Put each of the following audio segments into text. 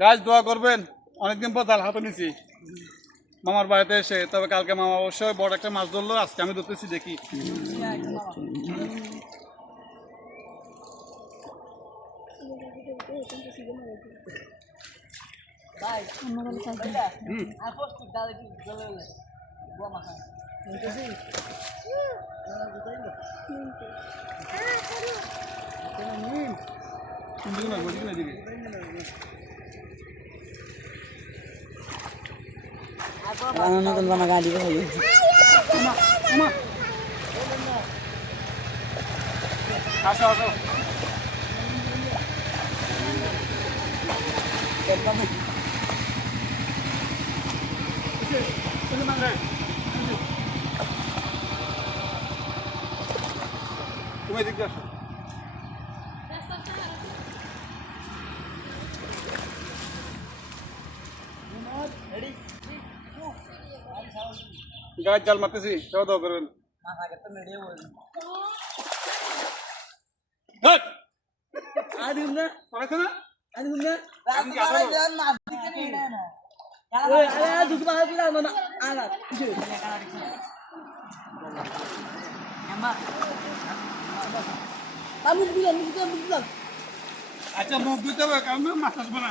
গাছ দোয়া করবেন, অনেকদিন পর জাল হাতে নিছি মামার বাড়িতে এসে। তবে কালকে মামা অবশ্যই বড় একটা মাছ ধরলো, আজকে আমি ধরতেছি, দেখি। গাড়ি আসো আসো। তুমি এদিকে আসো। গাছ জাল মারতেছি, সেও দোয়া করবেন। আচ্ছা মুখ ধুতে হবে, কারণ মাছ আসবো না।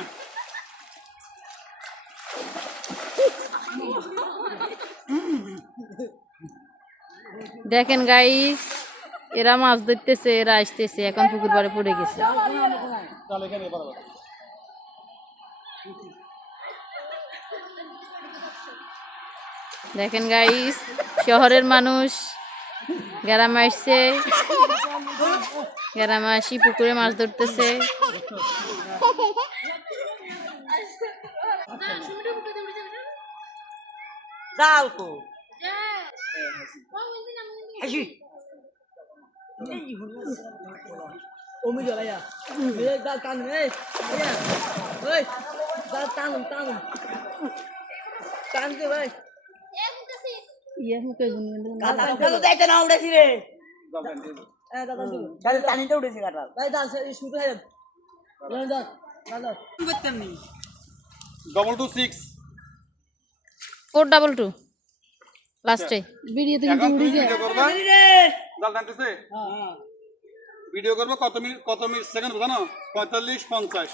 দেখেন গাইস, এরা মাছ ধরতেছে, এরা আসতেছে, এখন পুকুর পাড়ে পড়ে গেছে। দেখেন গাইস, শহরের মানুষ গ্রামে আসছে, গ্রামে আসি পুকুরে মাছ ধরতেছে। ডবল 2 6 422 লাস্টে এখন তুমি ভিডিও করবা, জাল টানতেছে, ভিডিও করবো কত মিনিট সেকেন্ড জানো? 45 50।